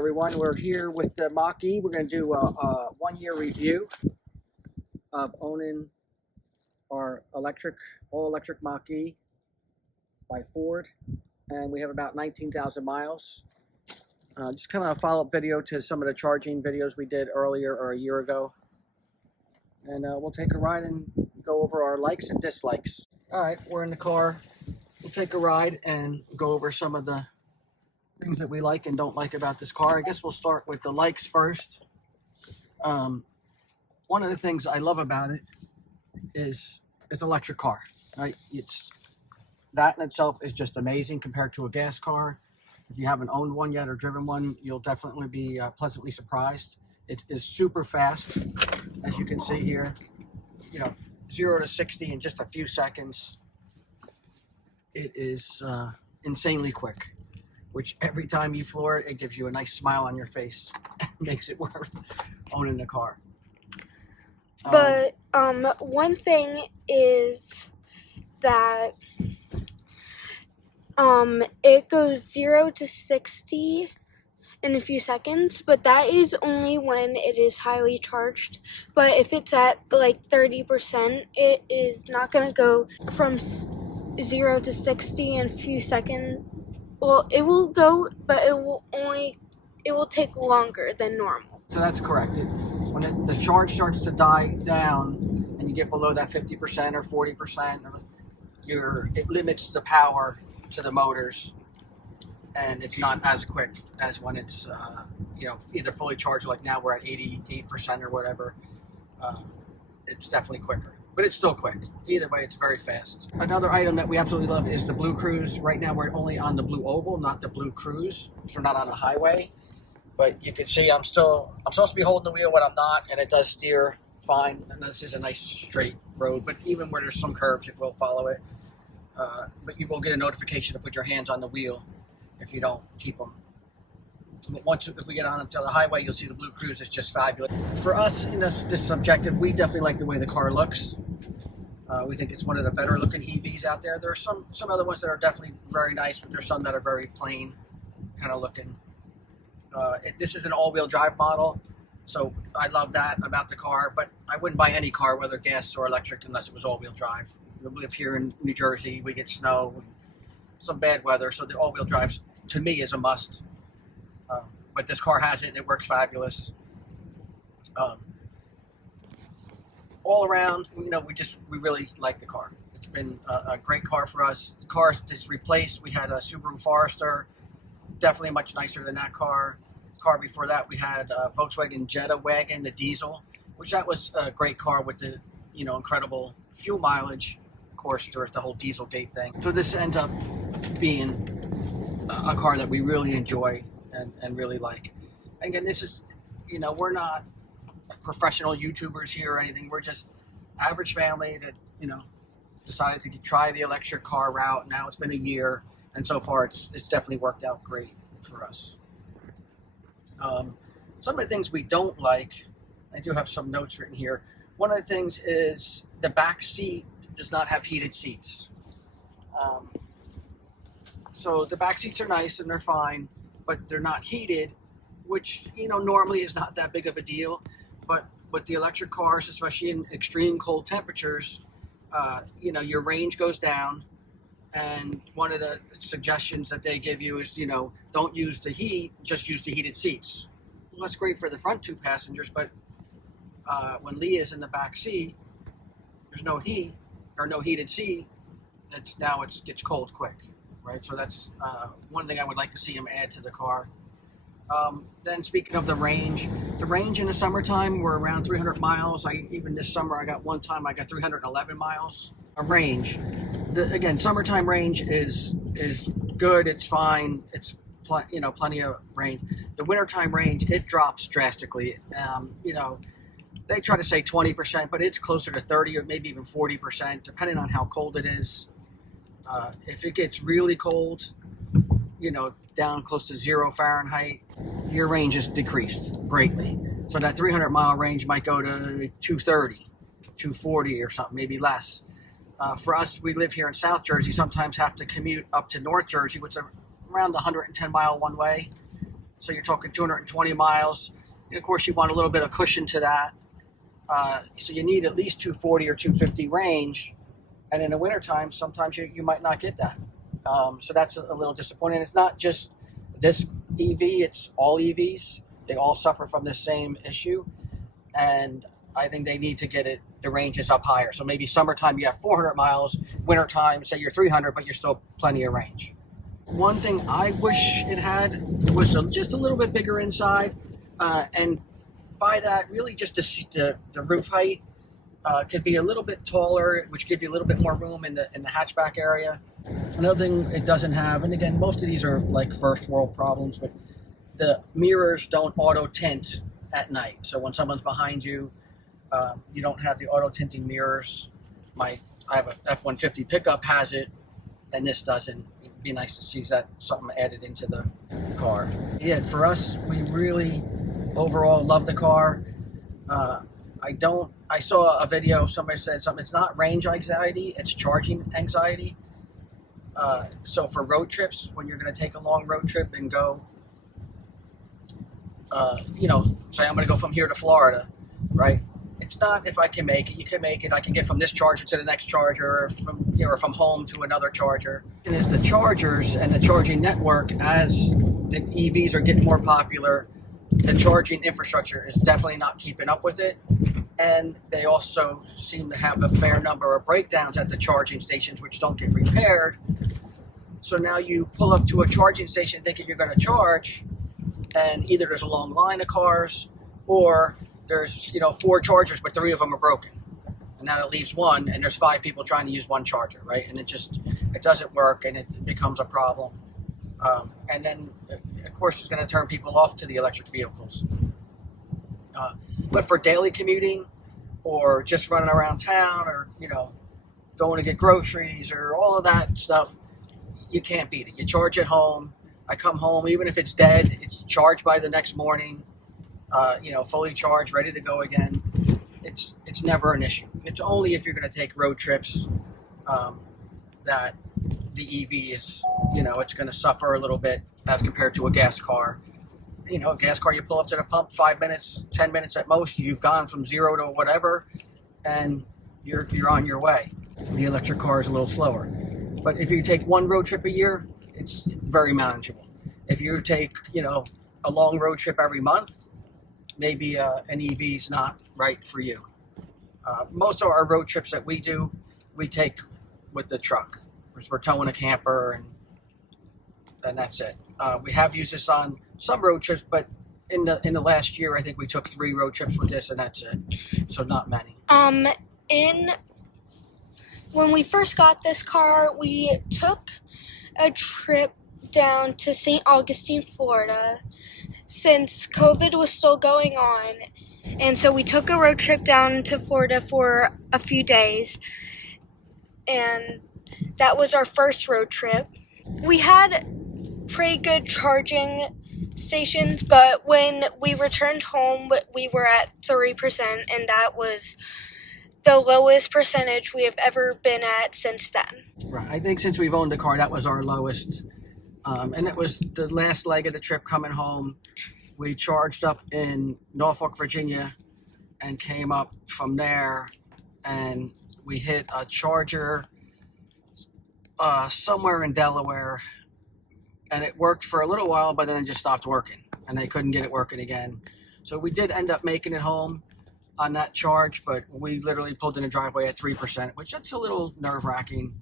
Everyone, we're here with the Mach-E. We're going to do a 1-year review of owning our all-electric Mach-E by Ford, and we have about 19,000 miles. Just kind of a follow-up video to some of the charging videos we did earlier or a year ago, and we'll take a ride and go over our likes and dislikes. All right, we're in the car. We'll take a ride and go over some of the things that we like and don't like about this car. I guess we'll start with the likes first. One of the things I love about it is it's an electric car, right? That in itself is just amazing compared to a gas car. If you haven't owned one yet or driven one, you'll definitely be pleasantly surprised. It is super fast, as you can see here. 0 to 60 in just a few seconds. It is insanely quick, which every time you floor it, it gives you a nice smile on your face. Makes it worth owning the car. But one thing is that it goes 0 to 60 in a few seconds, but that is only when it is highly charged. But if it's at like 30%, it is not going to go from 0 to 60 in a few seconds. Well, it will go, but it will take longer than normal. So that's correct. When the charge starts to die down and you get below that 50% or 40%, it limits the power to the motors, and it's not as quick as when it's either fully charged, like now we're at 88% or whatever. It's definitely quicker, but it's still quick. Either way, it's very fast. Another item that we absolutely love is the Blue Cruise. Right now we're only on the Blue Oval, not the Blue Cruise, so we're not on a highway. But you can see I'm supposed to be holding the wheel when I'm not, and it does steer fine. And this is a nice straight road, but even where there's some curves, it will follow it. But you will get a notification to put your hands on the wheel if you don't keep them. But if we get on to the highway, you'll see the Blue Cruise is just fabulous. For us, this is subjective. We definitely like the way the car looks. We think it's one of the better looking EVs out there. There are some other ones that are definitely very nice, but there's some that are very plain kind of looking. This is an all-wheel drive model, so I love that about the car, but I wouldn't buy any car, whether gas or electric, unless it was all-wheel drive. We live here in New Jersey. We get snow, some bad weather, so the all-wheel drive, to me, is a must. But this car has it, and it works fabulous. All around, we really like the car. It's been a great car for us. The car just replaced. We had a Subaru Forester, definitely much nicer than that car. Car before that, we had a Volkswagen Jetta wagon, the diesel, which that was a great car with the incredible fuel mileage. Of course, there was the whole Dieselgate thing. So this ends up being a car that we really enjoy and really like. And again, this is, we're not professional YouTubers here or anything. We're just average family that, decided to try the electric car route. Now it's been a year, and so far it's definitely worked out great for us. Some of the things we don't like, I do have some notes written here. One of the things is the back seat does not have heated seats. So the back seats are nice and they're fine, but they're not heated, which, normally is not that big of a deal. But with the electric cars, especially in extreme cold temperatures, your range goes down. And one of the suggestions that they give you is, don't use the heat, just use the heated seats. Well, that's great for the front two passengers, but when Leah's in the back seat, there's no heat or no heated seat. It gets cold quick, right? So that's one thing I would like to see them add to the car. Then speaking of the range in the summertime, we're around 300 miles. Even this summer, I got 311 miles of range. Again, summertime range is good. It's fine. It's plenty of range. The wintertime range, it drops drastically. They try to say 20%, but it's closer to 30 or maybe even 40%, depending on how cold it is. If it gets really cold, down close to 0 Fahrenheit, your range is decreased greatly. So that 300-mile range might go to 230, 240 or something, maybe less. For us, we live here in South Jersey, sometimes have to commute up to North Jersey, which is around 110 mile one way. So you're talking 220 miles. And of course, you want a little bit of cushion to that. So you need at least 240 or 250 range. And in the wintertime, sometimes you might not get that. So that's a little disappointing. It's not just this EV, it's all EVs. They all suffer from the same issue. And I think they need to get the ranges up higher. So maybe summertime you have 400 miles, wintertime, say you're 300, but you're still plenty of range. One thing I wish it had, it was just a little bit bigger inside. And by that, really just the roof height could be a little bit taller, which gives you a little bit more room in the hatchback area. Another thing it doesn't have, and again, most of these are like first world problems, but the mirrors don't auto tint at night. So when someone's behind you, you don't have the auto tinting mirrors. I have a F-150 pickup has it, and this doesn't. It'd be nice to see that something added into the car. Yeah, for us, we really overall love the car. I saw a video, somebody said something, it's not range anxiety, it's charging anxiety. So for road trips, when you're going to take a long road trip and go, say I'm going to go from here to Florida, right? It's not if I can make it, you can make it. I can get from this charger to the next charger, or from home to another charger. And it's the chargers and the charging network, as the EVs are getting more popular, the charging infrastructure is definitely not keeping up with it. And they also seem to have a fair number of breakdowns at the charging stations, which don't get repaired. So now you pull up to a charging station thinking you're going to charge, and either there's a long line of cars, or there's 4 chargers, but 3 of them are broken. And now it leaves one, and there's 5 people trying to use one charger, right? And it doesn't work, and it becomes a problem. And then, of course, it's going to turn people off to the electric vehicles. But for daily commuting, or just running around town, or going to get groceries, or all of that stuff, you can't beat it. You charge at home. I come home, even if it's dead, it's charged by the next morning. Fully charged, ready to go again. It's never an issue. It's only if you're going to take road trips that the EV is, it's going to suffer a little bit as compared to a gas car. A gas car, you pull up to the pump, 5 minutes, 10 minutes at most, you've gone from 0 to whatever, and you're on your way. The electric car is a little slower. But if you take one road trip a year, it's very manageable. If you take, a long road trip every month, maybe an EV is not right for you. Most of our road trips that we do, we take with the truck. We're towing a camper, and that's it. We have used this on some road trips, but in the last year, I think we took 3 road trips with this, and that's it. So not many. When we first got this car, we took a trip down to St. Augustine, Florida, since COVID was still going on. And so we took a road trip down to Florida for a few days, and that was our first road trip. We had pretty good charging stations, but when we returned home, we were at 3%, and that was the lowest percentage we have ever been at since then. Right. I think since we've owned the car, that was our lowest. And it was the last leg of the trip coming home. We charged up in Norfolk, Virginia, and came up from there, and we hit a charger somewhere in Delaware, and it worked for a little while, but then it just stopped working, and they couldn't get it working again. So we did end up making it home on that charge, but we literally pulled in the driveway at 3%, which that's a little nerve-wracking.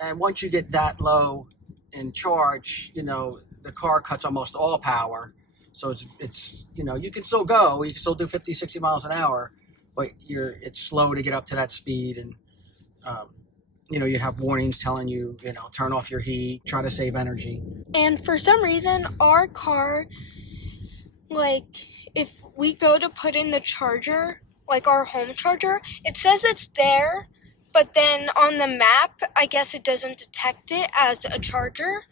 And once you get that low in charge, the car cuts almost all power. So it's you can still go, you can still do 50, 60 miles an hour, but it's slow to get up to that speed. And, you have warnings telling you, turn off your heat, try to save energy. And for some reason, our car, if we go to put in the charger, our home charger, it says it's there, but then on the map, I guess it doesn't detect it as a charger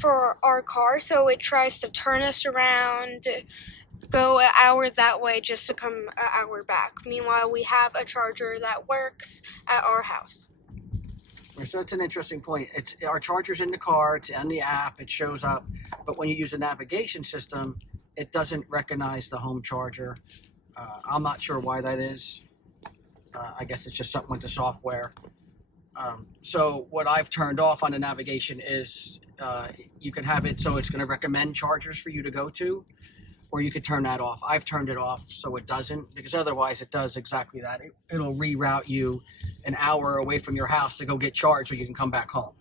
for our car, so it tries to turn us around, go an hour that way just to come an hour back. Meanwhile, we have a charger that works at our house. So that's an interesting point. Our charger's in the car, it's on the app, it shows up, but when you use a navigation system, it doesn't recognize the home charger. I'm not sure why that is. I guess it's just something with the software. So what I've turned off on the navigation is you can have it so it's going to recommend chargers for you to go to, or you could turn that off. I've turned it off so it doesn't, because otherwise it does exactly that. It'll reroute you an hour away from your house to go get charged so you can come back home.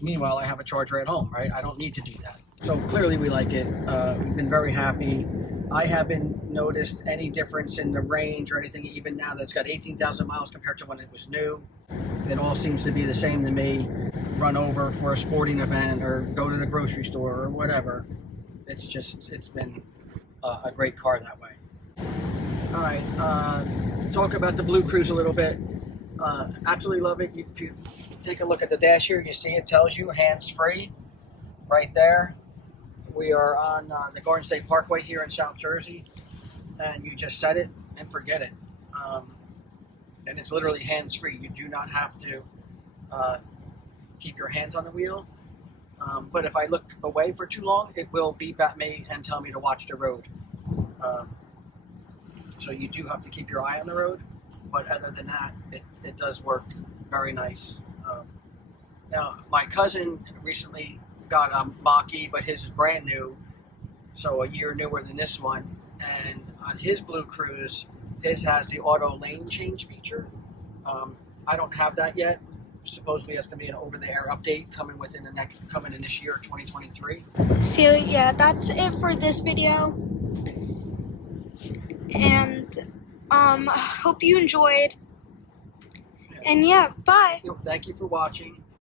Meanwhile, I have a charger at home, right? I don't need to do that. So clearly we like it. We've been very happy. I haven't noticed any difference in the range or anything, even now that it's got 18,000 miles compared to when it was new. It all seems to be the same to me. Run over for a sporting event or go to the grocery store or whatever. It's been a great car that way. All right, talk about the Blue Cruise a little bit. Absolutely love it. If you take a look at the dash here, you see it tells you hands-free right there. We are on the Garden State Parkway here in South Jersey, and you just set it and forget it. And it's literally hands-free. You do not have to keep your hands on the wheel. But if I look away for too long, it will beep at me and tell me to watch the road. So you do have to keep your eye on the road. But other than that, it does work very nice. Now, my cousin recently got a Mache, but his is brand new, so a year newer than this one. And on his Blue Cruise, his has the auto lane change feature. I don't have that yet. Supposedly that's going to be an over-the-air update coming in this year, 2023. So yeah, that's it for this video. And hope you enjoyed. And yeah, bye. Thank you for watching.